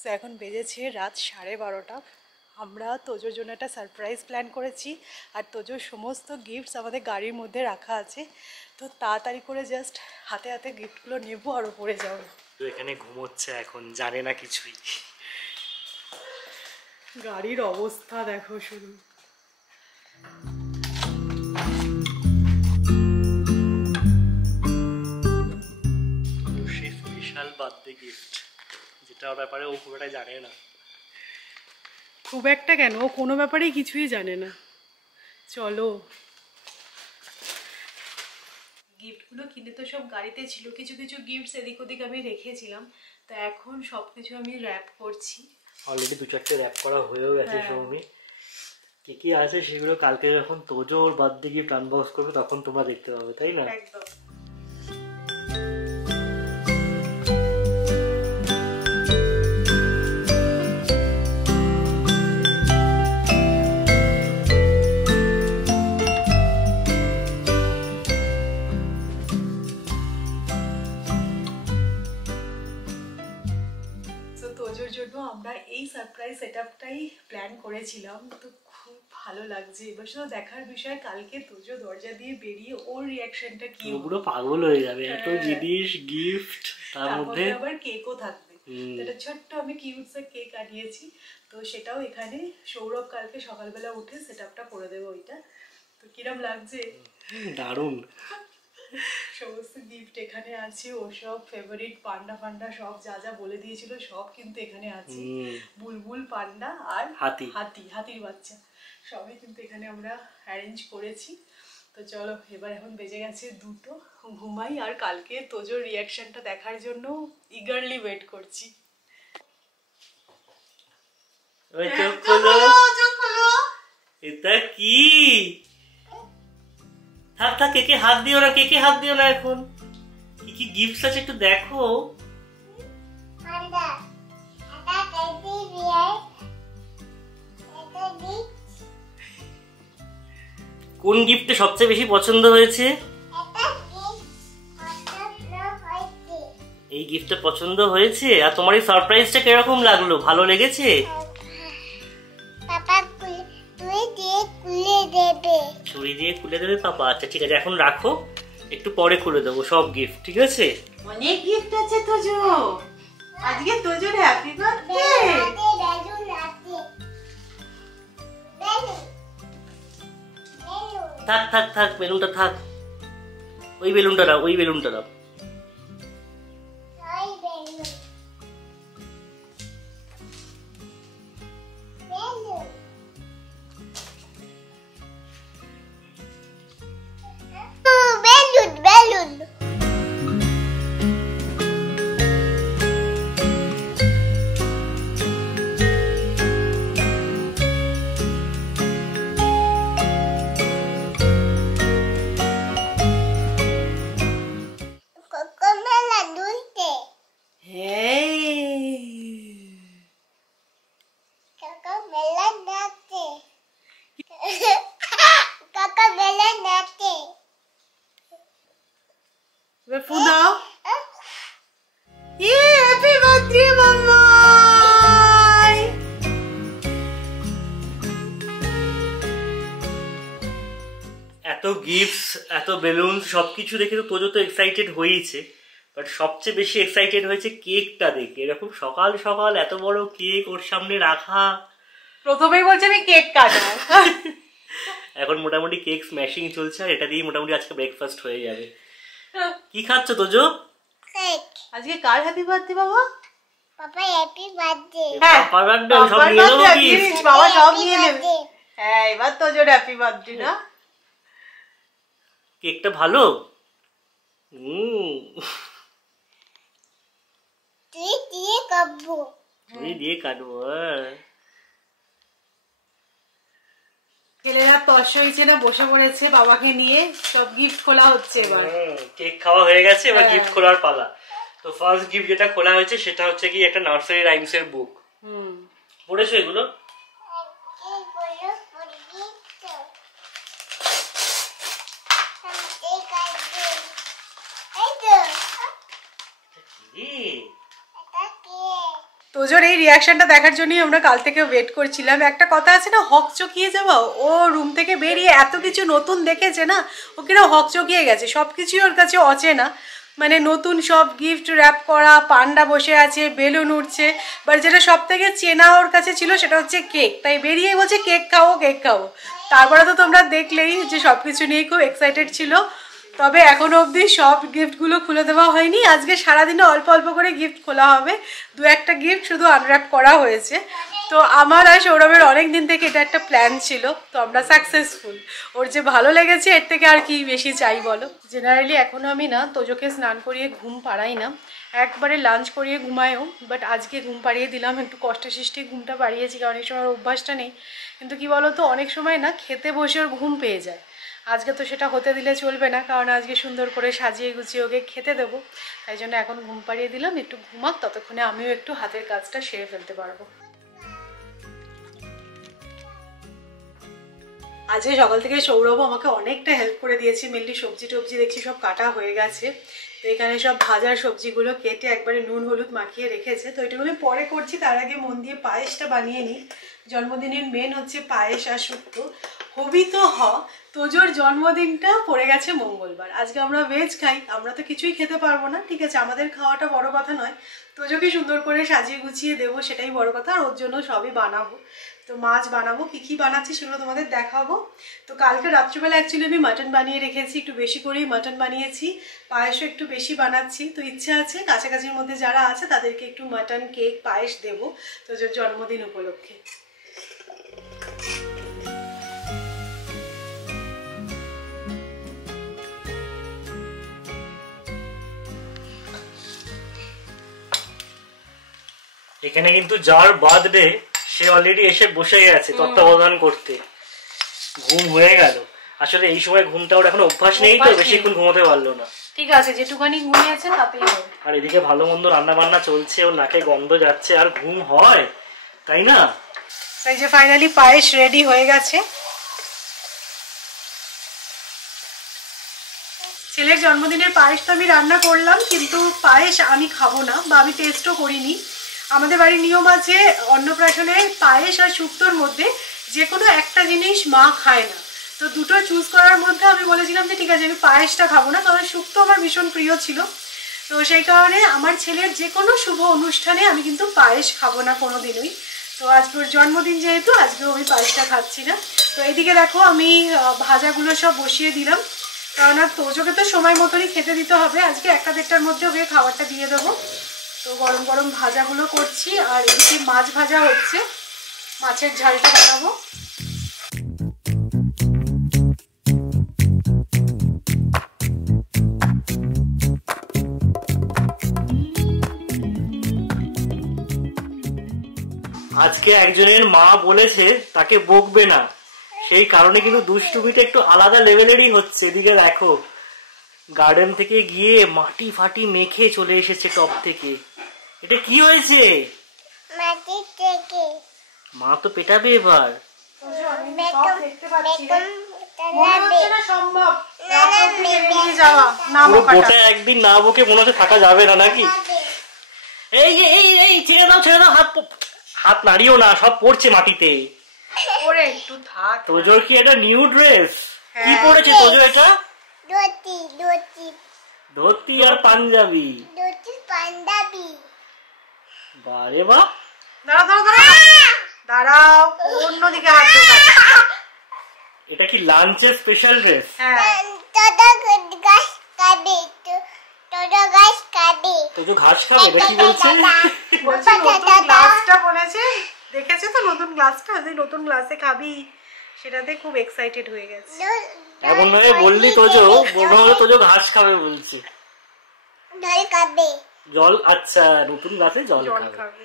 So এখন বেজেছে রাত 12:30। আমরা তোজোর জন্য একটা সারপ্রাইজ প্ল্যান করেছি, আর তোজোর সমস্ত গিফটস আমাদের গাড়ির মধ্যে রাখা আছে। তো তাড়াতাড়ি করে জাস্ট হাতে হাতে গিফটগুলো নেবো আর উপরে যাবো। তো এখানে ঘুমোচ্ছে, এখন জানে না কিছুই। গাড়ির অবস্থা দেখো শুধু। স্পেশাল বার্থডে গিফট, যেটার ব্যাপারে ও খুব একটা জানে না। খুব একটা কেন, ও কোনো ব্যাপারেই কিছুই জানে না। চলো, গিফটগুলো কিনে তো সব গাড়িতে ছিল, কিছু কিছু গিফটস এদিক ওদিক আমি রেখেছিলাম। তো এখন সব কিছু আমি র্যাপ করছি। অলরেডি 2-4টে র্যাপ করা হয়েও গেছে সৌমি। কি কি আছে সেগুলো কালকে যখন তোজোর বার্থডে গিফট আনবক্স করবে তখন তোমরা দেখতে পাবে, তাই না? একদম। তোজোর জন্য আমরা এই সারপ্রাইজ সেটআপটাই প্ল্যান করেছিলাম। তো খুব ভালো লাগছে। এবার শুধু দেখার বিষয় কালকে তোজো দরজা দিয়ে বেরিয়ে ওর রিয়াকশনটা কি হবে। পুরো পাগল হয়ে যাবে, এত জিনিস গিফট, তার মধ্যে আবার কেকও থাকবে। এটা ছোট্ট আমি কিউটস কেক আনিয়েছি। তো সেটাও এখানে সৌরভ কালকে সকালবেলা উঠে সেটআপটা করে দেবে ওইটা। তো কিরম লাগছে? দারুণ। সমস্ত গিফট এখানে আছে, ও সব ফেভারিট পান্ডা ফান্ডা সব যা যা বলে দিয়েছিল সব কিন্তু এখানে আছে। বুলবুল, পান্ডা আর হাতি, হাতির বাচ্চা সবই কিন্তু এখানে আমরা অ্যারেঞ্জ করেছি। তো চলো, এখন বেজে গেছে 2টো, ঘুমাই। আর কালকে তোজোর রিয়াকশনটা দেখার জন্য ইগারলি ওয়েট করছি। এটা কি? থাক থাক, কেকে হাত দিও না, কেকে হাত দিও না। এখন কি কি গিফটস আছে একটু দেখো। কোন গিফটটা সবচেয়ে বেশি পছন্দ হয়েছে? এই গিফটটা পছন্দ হয়েছে। আর তোমার এই সারপ্রাইজটা কিরকম লাগলো? ভালো লেগেছে? ছুরি দিয়ে খুলে দেবে পাপা? আচ্ছা ঠিক আছে, এখন রাখো, একটু পরে খুলে দেবো সব গিফট, ঠিক আছে? অনেক গিফট আছে তোজো। আজকে তোজোর হ্যাপি বার্থডে। থাক থাক থাক, বেলুনটা থাক। ওই বেলুনটা দাও, ওই বেলুনটা দাও। এত গিফটস, এত বেলুন, সবকিছু দেখে তো তোজো তো এক্সাইটেড হয়েইছে, বাট সবচেয়ে বেশি এক্সাইটেড হয়েছে কেকটা দেখে। এরকম সকাল সকাল এত বড় কেক ওর সামনে রাখা। প্রথমেই বলছে আমি কেক কাটবো। এখন মোটামুটি কেক স্ম্যাশিং চলছে, আর এটা দিয়ে মোটামুটি আজকে ব্রেকফাস্ট হয়ে যাবে। কি খাচ্ছ তোজো? কেক। আজকে কার হ্যাপি বার্থডে বাবা? পাপা হ্যাপি বার্থডে। পাপার বার্থডে, সব নিয়ে নেবো গিফট। বাবা সব নিয়ে নেবে। হ্যাঁ, এবার তোজোর হ্যাপি বার্থডে না? কেকটা ভালো? তুই দিয়ে কাটবো। তুই দিয়ে কাটবো। ছেলেরা তর্স হয়েছে না, বসে পড়েছে বাবাকে নিয়ে, সব গিফট খোলা হচ্ছে এবার। কেক খাওয়া হয়ে গেছে, এবার গিফট খোলার পালা। তো ফার্স্ট গিফট যেটা খোলা হয়েছে সেটা হচ্ছে কি একটা নার্সারি রাইমস এর বুক। পড়েছো এগুলো? তোজোর এই রিয়াকশনটা দেখার জন্যই আমরা কাল থেকে ওয়েট করছিলাম। একটা কথা আছে না, হকচকিয়ে যাওয়া। ও রুম থেকে বেরিয়ে এত কিছু নতুন দেখেছে না, ও কিনা হকচকিয়ে গেছে। সব কিছুই ওর কাছে অচেনা, মানে নতুন সব গিফট র্যাপ করা, পান্ডা বসে আছে, বেলুন উঠছে। বাট যেটা সব থেকে চেনা ওর কাছে ছিল সেটা হচ্ছে কেক। তাই বেরিয়ে বলছে কেক খাবো কেক খাবো। তারপরে তো তোমরা দেখলেই যে সব কিছু নিয়ে খুব এক্সাইটেড ছিল। তবে এখনো অবধি সব গিফটগুলো খুলে দেওয়া হয়নি। আজকে সারাদিনে অল্প অল্প করে গিফট খোলা হবে। দু একটা গিফট শুধু আনর্যাপ করা হয়েছে। তো আমার আর সৌরভের অনেক দিন থেকে এটা একটা প্ল্যান ছিল, তো আমরা সাকসেসফুল। ওর যে ভালো লেগেছে এর থেকে আর কি বেশি চাই বলো। জেনারেলি এখনও আমি না তোজোকে স্নান করিয়ে ঘুম পাড়াই না, একবারে লাঞ্চ করিয়ে ঘুমায়ও। বাট আজকে ঘুম পাড়িয়ে দিলাম, একটু কষ্ট সৃষ্টি ঘুমটা পাড়িয়েছি, কারণ অনেক সময় অভ্যাসটা নেই। কিন্তু কি বলো তো, অনেক সময় না খেতে বসে ওর ঘুম পেয়ে যায়। আজকে তো সেটা হতে দিলে চলবে না, কারণ আজকে সুন্দর করে সাজিয়ে গুছিয়ে ওকে খেতে দেবো। তাই জন্য এখন ঘুম পাড়িয়ে দিলাম, একটু ঘুমাক, ততক্ষণে আমিও একটু হাতের কাজটা সেরে ফেলতে পারবো। আজকে সকাল থেকে সৌরভ আমাকে অনেকটা হেল্প করে দিয়েছে। মেনলি সবজি টবজি দেখছি সব কাটা হয়ে গেছে। তো এখানে সব ভাজার সবজিগুলো কেটে একবারে নুন হলুদ মাখিয়ে রেখেছে। তো এটাগুলো আমি পরে করছি, তার আগে মন দিয়ে পায়েসটা বানিয়ে নিই। জন্মদিনের মেন হচ্ছে পায়েস আর শুক্তো। হবি তো তোজোর জন্মদিনটা পড়ে গেছে মঙ্গলবার। আজকে আমরা ভেজ খাই, আমরা তো কিছুই খেতে পারবো না, ঠিক আছে, আমাদের খাওয়াটা বড় কথা নয়। তোজোকে সুন্দর করে সাজিয়ে গুছিয়ে দেবো, সেটাই বড় কথা। আর ওর জন্য সবই বানাবো। তো মাছ বানাবো, কী বানাচ্ছি সেগুলো তোমাদের দেখাবো। তো কালকে রাত্রিবেলা অ্যাকচুয়ালি আমি মাটন বানিয়ে রেখেছি, একটু বেশি করেই মাটন বানিয়েছি। পায়েসও একটু বেশি বানাচ্ছি। তো ইচ্ছা আছে কাছাকাছির মধ্যে যারা আছে তাদেরকে একটু মাটন কেক পায়েস দেবো তোজোর জন্মদিন উপলক্ষে। এখানে কিন্তু যার বার্থডে সে অলরেডি এসে বসে গেছে তত্ত্বাবধান করতে। ঘুম হয়ে গেল। আসলে এই সময় ঘুমটা ওর এখন অভ্যাস নেই, তো বেশিক্ষণ ঘুমোতে পারলো না। ঠিক আছে, যেটুখানি ঘুমিয়েছে তাতেই হবে। আর এদিকে ভালো মন্দ রান্না বান্না চলছে, ওর নাকে গন্ধ যাচ্ছে, আর ঘুম হয়, তাই না? এই যে ফাইনালি পায়েস রেডি হয়ে গেছে। ছেলের জন্মদিনের পায়েস তো আমি রান্না করলাম, কিন্তু পায়েস আমি খাবো না, বা আমি টেস্টও করিনি। আমাদের বাড়ির নিয়ম আছে অন্নপ্রাশনে পায়েস আর শুক্তোর মধ্যে যে কোনো একটা জিনিস মা খায় না। তো দুটো চুজ করার মধ্যে আমি বলেছিলাম যে ঠিক আছে আমি পায়েসটা খাবো না, কারণ শুক্তো আমার ভীষণ প্রিয় ছিল। তো সেই কারণে আমার ছেলের যে কোনো শুভ অনুষ্ঠানে আমি কিন্তু পায়েস খাবো না কোনো দিনই। তো আজকে ওর জন্মদিন যেহেতু আজকেও আমি পায়েসটা খাচ্ছি না। তো এইদিকে দেখো আমি ভাজাগুলো সব বসিয়ে দিলাম, কারণ আর তোজোকে তো সময় মতনই খেতে দিতে হবে। আজকে 1-1.5টার মধ্যে ওকে খাবারটা দিয়ে দেবো। তো গরম গরম ভাজাগুলো করছি, আর এদিকে মাছ ভাজা হচ্ছে, মাছের ঝালটা বানাবো। আজকে একজনের মা বলেছে তাকে বকবে না, সেই কারণে কিন্তু দুষ্টুমিটা একটু আলাদা লেভেলেরই হচ্ছে। এদিকে দেখো গার্ডেন থেকে গিয়ে মাটি ফাটি মেখে চলে এসেছে টপ থেকে। এটা কি হয়েছে? মা তো পেটাবে এবার। গোটা একদিন না বকে মনে হচ্ছে থাকা যাবে না নাকি? এই এই এই ছেড়ে দাও ছেড়ে দাও, হাত নাড়িও না, সব পড়ছে মাটিতে। তোজোর কি এটা নিউ ড্রেস? কি পড়েছে তোজো এটা? ধুতি আর পাঞ্জাবি। বারে বাহ, দাঁড়াও অন্যদিকে হাত ঢোকাচ্ছি। এটা কি লাঞ্চের স্পেশাল ড্রেস? তোজো ঘাস খাবে, এটা কি বলছে? গ্লাসটা বলেছে, দেখেছে তো নতুন গ্লাসটা, যে নতুন গ্লাসে খাবি, সেটাতে খুব এক্সাইটেড হয়ে গেছে। এমন নয় বললি তোজো, বলবো হলো তোজো ঘাস খাবে বলছে। জল, আচ্ছা নতুন গ্লাসে জল খাবে।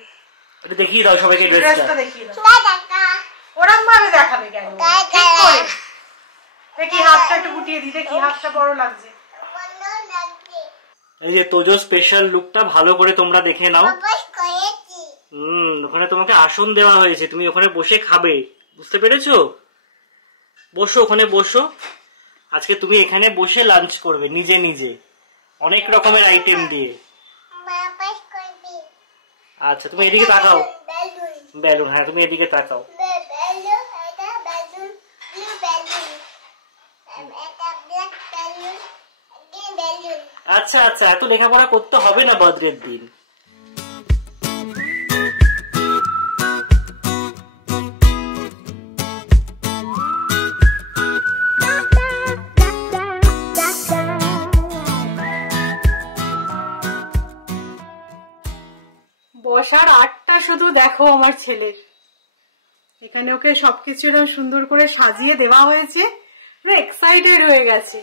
এটা দেখিয়ে দাও সবাইকে ড্রেসটা। দেখিয়ে দাও। ওরকম ভাবে দেখাবে কেন? দেখি হাতটা একটু গুটিয়ে দিলে কি, হাতটা বড় লাগছে। এই যে তোজো স্পেশাল লুকটা ভালো করে তোমরা দেখে নাও। ওখানে তোমাকে আসন দেওয়া হয়েছে, তুমি ওখানে বসে খাবে, বুঝতে পেরেছো? বসো, ওখানে বসো। আজকে তুমি এখানে বসে লাঞ্চ করবে নিজে নিজে, অনেক রকমের আইটেম দিয়ে। আচ্ছা তুমি এদিকে তাকাও। বেলুন বেলুন, হ্যাঁ তুমি এদিকে তাকাও। বেলুন এটা বেলুন ব্লু বেলুন এটা ব্ল্যাক বেলুন গ্রিন বেলুন। আচ্ছা আচ্ছা, এত লেখাপড়া করতে হবে না বার্থডের দিন। বসার আটটা শুধু দেখো আমার ছেলের। এখানে ওকে সবকিছু এরকম সুন্দর করে সাজিয়ে দেওয়া হয়েছে, পুরো এক্সাইটেড হয়ে গেছে।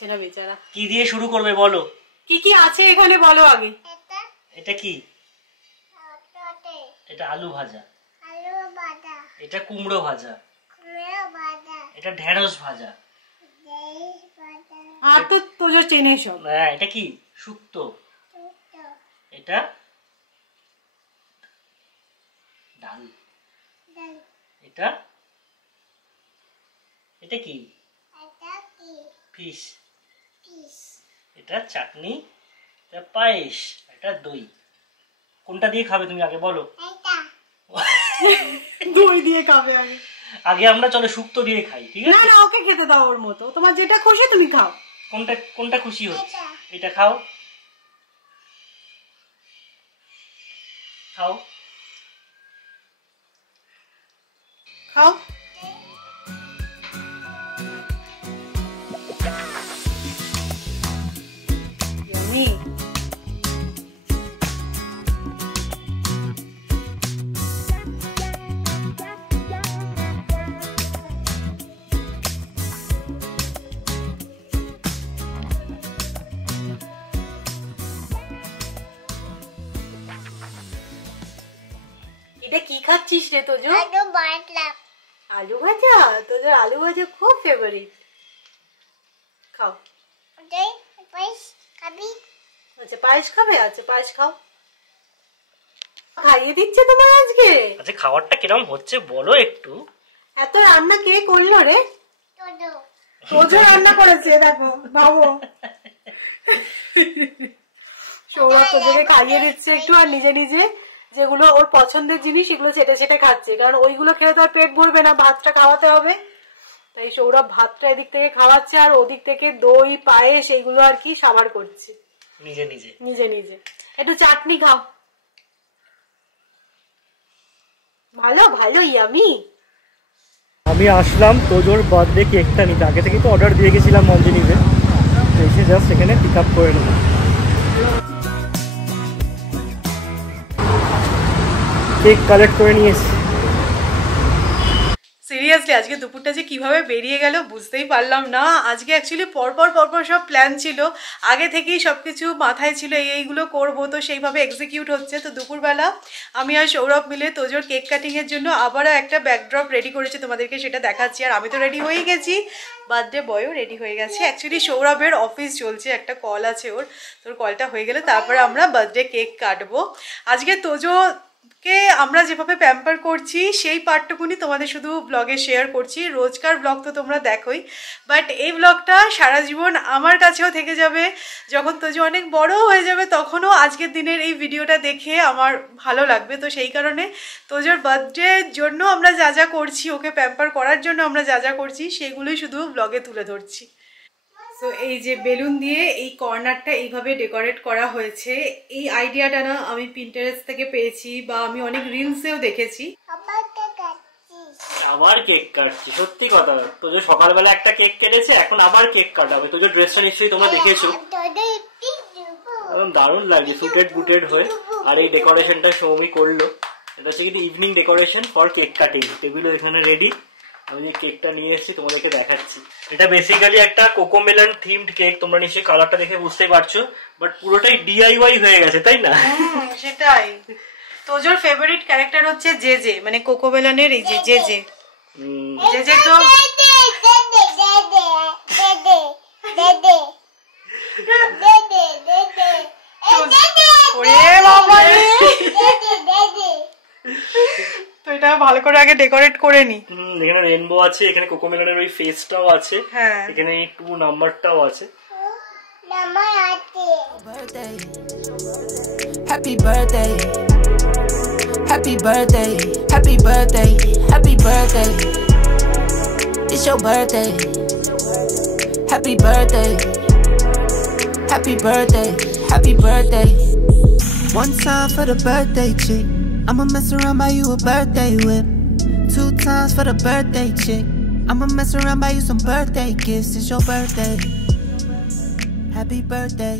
ছেলে বেচারা কি দিয়ে শুরু করবে বলো? কি কি আছে এখানে বলো আগে। এটা এটা কি? টটে এটা আলু ভাজা। আলু ভাজা এটা কুমড়ো ভাজা। কুমড়ো ভাজা এটা ঢেঁড়স ভাজা। দেই ভাজা আর তো তোজো চেনে সব। হ্যাঁ, এটা কি? শুক্তো। টুটো এটা ডাল। ডাল এটা এটা কি? এটা কি ফিশ। পিস এটা চাটনি। এটা পায়েস। এটা দই। কোনটা দিয়ে খাবে তুমি আগে বলো? এটা দই দিয়ে খাবে আগে। আগে আমরা চলো শুক্তো দিয়ে খাই, ঠিক না আছে? না, ওকে খেতে দাও ওর মতো, তোমার যেটা খুশি তুমি খাও। কোনটা কোনটা খুশি হচ্ছে? এটা এটা খাও, খাও। খাও। Yummy. এটা কি খাচ্ছিস রে তোজো? আলু ভাজা আলু ভাজা? তোদের আলু ভাজা খুব ফেভারিট। খাও। দেই পাইস খাবি আচ্ছা পায়েস খাবে? আচ্ছা পায়েস খাও। খাইয়ে দিচ্ছে তোমার আজকে? আচ্ছা খাবারটা কিরকম হচ্ছে বলো একটু। এত রান্না কে করলো রে? টটো তোজো রান্না করেছে, দেখো বাবু। সৌরভ তোদেরকে খাইয়ে দিচ্ছে একটু, আর নিজে নিজে যেগুলো ওর পছন্দের জিনিস সেগুলো সেটা সেটা খাচ্ছে, কারণ ওইগুলো খেলে তো আর পেট ভরবে না, ভাতটা খাওয়াতে হবে। তাই সৌরভ ভাতটা এদিক থেকে খাওয়াচ্ছে, আর ওদিক থেকে দই পায়েস এইগুলো আর কি সাবার করছে নিজে নিজে নিজে নিজে। একটু চাটনি খাও। ভালো ভালো, ইয়ামি। আমি আসলাম তোজোর বার্থডে কেকটা নিতে। আগে থেকে তো অর্ডার দিয়ে গেছিলাম মঞ্জিনিতে, এসে জাস্ট এখানে পিক আপ করে নেব। কেক কালেক্ট করে নিয়েছি। সিরিয়াসলি আজকে দুপুরটা যে কিভাবে বেরিয়ে গেল বুঝতেই পারলাম না। আজকে অ্যাকচুয়ালি পরপর সব প্ল্যান ছিল, আগে থেকেই সব কিছু মাথায় ছিল, এইগুলো করবো, তো সেইভাবে এক্সিকিউট হচ্ছে। তো দুপুরবেলা আমি আর সৌরভ মিলে তোজোর কেক কাটিংয়ের জন্য আবারও একটা ব্যাকড্রপ রেডি করেছি, তোমাদেরকে সেটা দেখাচ্ছি। আর আমি তো রেডি হয়ে গেছি, বার্থডে বয়ও রেডি হয়ে গেছে। অ্যাকচুয়ালি সৌরভের অফিস চলছে, একটা কল আছে ওর, তোর কলটা হয়ে গেলে তারপরে আমরা বার্থডে কেক কাটবো। আজকে তোজো কে আমরা যেভাবে প্যাম্পার করছি সেই পার্টটুকুনি তোমাদের শুধু ব্লগে শেয়ার করছি। রোজকার ব্লগ তো তোমরা দেখোই, বাট এই ব্লগটা সারা জীবন আমার কাছেও থেকে যাবে। যখন তোজো অনেক বড় হয়ে যাবে তখনও আজকের দিনের এই ভিডিওটা দেখে আমার ভালো লাগবে। তো সেই কারণে তোজোর বার্থডের জন্য আমরা যা যা করছি, ওকে প্যাম্পার করার জন্য আমরা যা যা করছি সেগুলোই শুধু ব্লগে তুলে ধরছি। তো এই যে বেলুন দিয়ে এই কর্নারটা এইভাবে ডেকোরেট করা হয়েছে, এই আইডিয়াটা না আমি পিন্টারেস্ট থেকে পেয়েছি, বা আমি অনেক রিলসেও দেখেছি। আবার কে কাটছিস আবার কেক কাটছি, সত্যি কথা। তোজো সকালবেলা একটা কেক কেটেছে, এখন আবার কেক কাটাবে। তোজোর ড্রেসটা নিশ্চয়ই তোমরা দেখেছো, তোদের একটু দেবো দারুণ লাগছে সুটেড বুটেড হয়ে। আর এই ডেকোরেশনটা সৌমি করলো, এটা হচ্ছে কিন্তু evening decoration for cake cutting. টেবিলও এখানে রেডি। আমি যে কেকটা নিয়ে এসেছি তোমাদেরকে দেখাচ্ছি। এটা বেসিক্যালি একটা কোকোমেলন থিমড কেক, তোমরা নিশ্চয়ই কালারটা দেখে বুঝতে পারছো, বাট পুরোটাই ডিআইওয়াই হয়ে গেছে, তাই না? সেটাই। তোজোর ফেভারিট ক্যারেক্টার হচ্ছে জেজে, মানে কোকোমেলনের এই যে জেজে। জেজে তো ওরে বাবা রে। তো এটা ভালো করে আগে ডেকোরেট করে নি। এখানে রেনবো আছে, এখানে কোকোমেলনের ওই ফেসটাও আছে, হ্যাঁ এখানে এই 2 নাম্বারটাও আছে। Happy birthday, happy birthday, happy birthday, happy birthday. It's your birthday. Happy birthday, happy birthday, happy birthday. One time for the birthday chick, I'ma mess around buy you a birthday whip. 2 times for the birthday chick, I'ma mess around buy you some birthday gifts. It's your birthday. Happy birthday,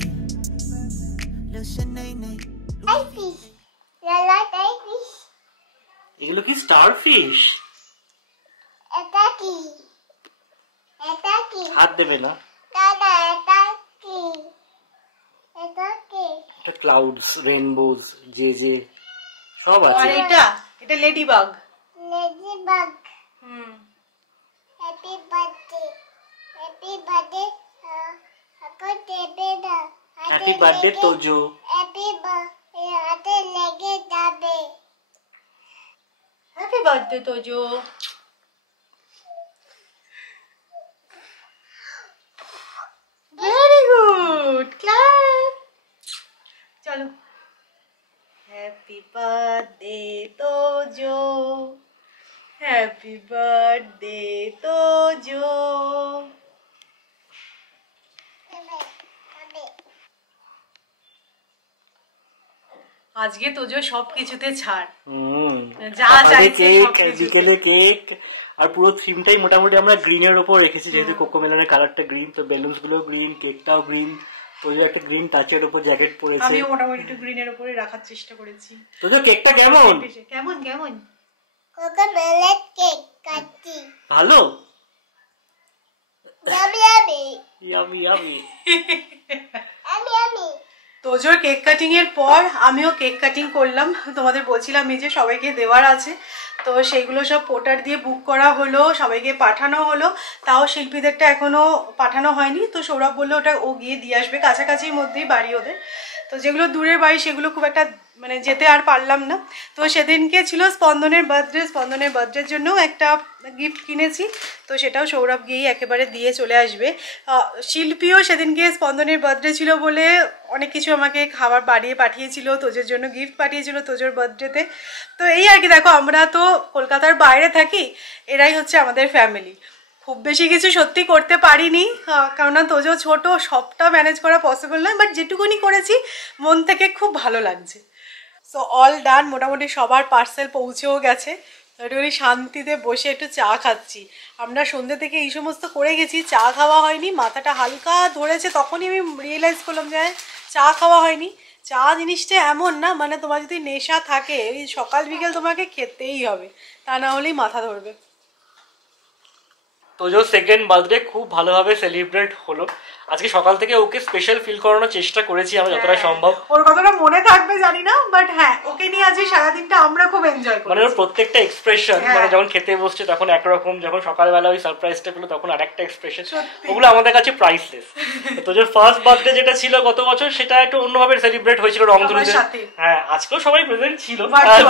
Lil Shanae. এগুলো কি star fish? হাত দেবে না। এটা clouds, রেনবোজ, যে সব আছে। আর এটা ladybug. Happy birthday Tojo. Happy birthday Tojo. Very good, clap. চলো। Happy birthday Tojo, happy birthday Tojo. আজকে তোজো সবকিছুতে ছাড়, যা চাইছে বিকেলে কেক। আর পুরো থিমটাই মোটামুটি আমরা গ্রিনের উপর রেখেছি, যেহেতু কোকোমেলনের কালারটা গ্রিন, তো বেলুনস গুলো গ্রিন, কেকটাও গ্রিন। তোজো একটা গ্রিন টাচের উপর জ্যাকেট পরেছে। আমি মোটামুটি একটু গ্রিনের উপরে রাখার চেষ্টা করেছি। তোজো কেকটা কেমন? কেমন কেমন? কোকোমেলন কেক কাটি ভালো, yummy yummy yummy yummy. Yummy yummy. তোজোর কেক কাটিং এর পর আমিও কেক কাটিং করলাম। তোমাদের বলছিলাম এই যে সবাইকে দেওয়ার আছে, তো সেইগুলো সব পোর্টার দিয়ে বুক করা হলো, সবাইকে পাঠানো হলো। তাও শিল্পীদেরটা এখনো পাঠানো হয়নি, তো সৌরভ বললো ওটা ও গিয়ে দিয়ে আসবে, কাছাকাছির মধ্যেই বাড়ি ওদের। তো যেগুলো দূরের বাড়ি সেগুলো খুব একটা মানে যেতে আর পারলাম না। তো সেদিনকে ছিল স্পন্দনের বার্থডে, স্পন্দনের বার্থডের জন্যও একটা গিফট কিনেছি, তো সেটাও সৌরভ গিয়েই একেবারে দিয়ে চলে আসবে। শিল্পীও সেদিনকে স্পন্দনের বার্থডে ছিল বলে অনেক কিছু আমাকে খাবার বাড়িয়ে পাঠিয়েছিল, তোজোর জন্য গিফট পাঠিয়েছিল তোজোর বার্থডেতে। তো এই আর কি, দেখো আমরা তো কলকাতার বাইরে থাকি, এরাই হচ্ছে আমাদের ফ্যামিলি। খুব বেশি কিছু সত্যি করতে পারিনি, কেননা তোজো ছোট, সবটা ম্যানেজ করা পসিবল নয়, বাট যেটুকুনি করেছি মন থেকে খুব ভালো লাগছে। সো অল ডান, মোটামুটি সবার পার্সেল পৌঁছেও গেছে। একটুখানি শান্তিতে বসে একটু চা খাচ্ছি। আমরা সন্ধ্যে থেকে এই সমস্ত করে গেছি, চা খাওয়া হয়নি, মাথাটা হালকা ধরেছে, তখনই আমি রিয়েলাইজ করলাম যে চা খাওয়া হয়নি। চা জিনিসটা এমন না, মানে তোমার যদি নেশা থাকে এই সকাল বিকেল তোমাকে খেতেই হবে, তা না হলেই মাথা ধরবে। তোজোর সেকেন্ড বার্থডে খুব ভালোভাবে সেলিব্রেট হলো। আজকে সকাল থেকে ওকে স্পেশাল ফিল করানোর চেষ্টা করেছি আমরা যতটা সম্ভব। ওর কতটা মনে থাকবে জানি না, বাট হ্যাঁ ওকে নিয়ে আজকে সারাদিনটা আমরা খুব এনজয় করি। মানে ওর প্রত্যেকটা এক্সপ্রেশন, হ্যাঁ। মানে যখন খেতে বসছে তখন একরকম, যখন সকালবেলা ওই সারপ্রাইজটা পেলো তখন আরেকটা এক্সপ্রেশন, ওগুলো আমাদের কাছে প্রাইসলেস। তোজোর ফার্স্ট বার্থডে যেটা ছিল গত বছর, সেটা একটু অন্যভাবে সেলিব্রেট হয়েছিল রংধনুতে। হ্যাঁ, আজকেও সবাই প্রেজেন্ট ছিল,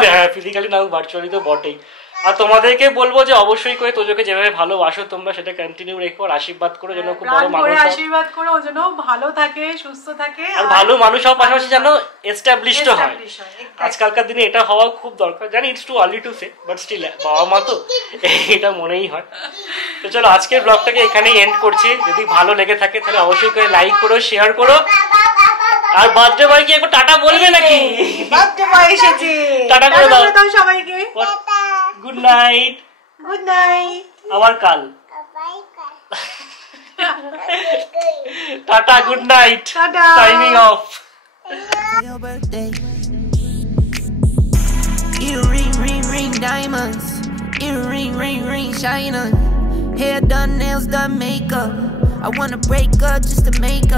হ্যাঁ ফিজিক্যালি না ভার্চুয়ালি তো বটেই। আর তোমাদেরকে বলবো যে অবশ্যই করে তোজোকে যেভাবে ভালোবাসো তোমরা সেটা কন্টিনিউ রেখো, আর আশীর্বাদ করো যেন খুব বড় মানুষ হয়, আশীর্বাদ করো ও যেন ভালো থাকে, সুস্থ থাকে, আর ভালো মানুষ হওয়ার পাশাপাশি যেন এস্টাবলিশড হয়। আজকালকার দিনে এটা হওয়া খুব দরকার, জানি it's too early to say, but still বাবা মা তো এটা মনেই হয়। তো চলো আজকের ব্লগটাকে এখানেই এন্ড করছি। যদি ভালো লেগে থাকে তাহলে অবশ্যই করে লাইক করো, শেয়ার করো। আর বার্থডে বয় কি একটু টাটা বলবে নাকি? বার্থডে বয় এসেছে, টাটা করে দাও সবাইকে। Good night. Good night. আবার কাল। Tata, good night, signing off. Your birthday. Ear ring, ring, ring, diamonds. Ear ring, ring, ring, shining. Hair done, nails done, makeup. I wanna break up just to make up.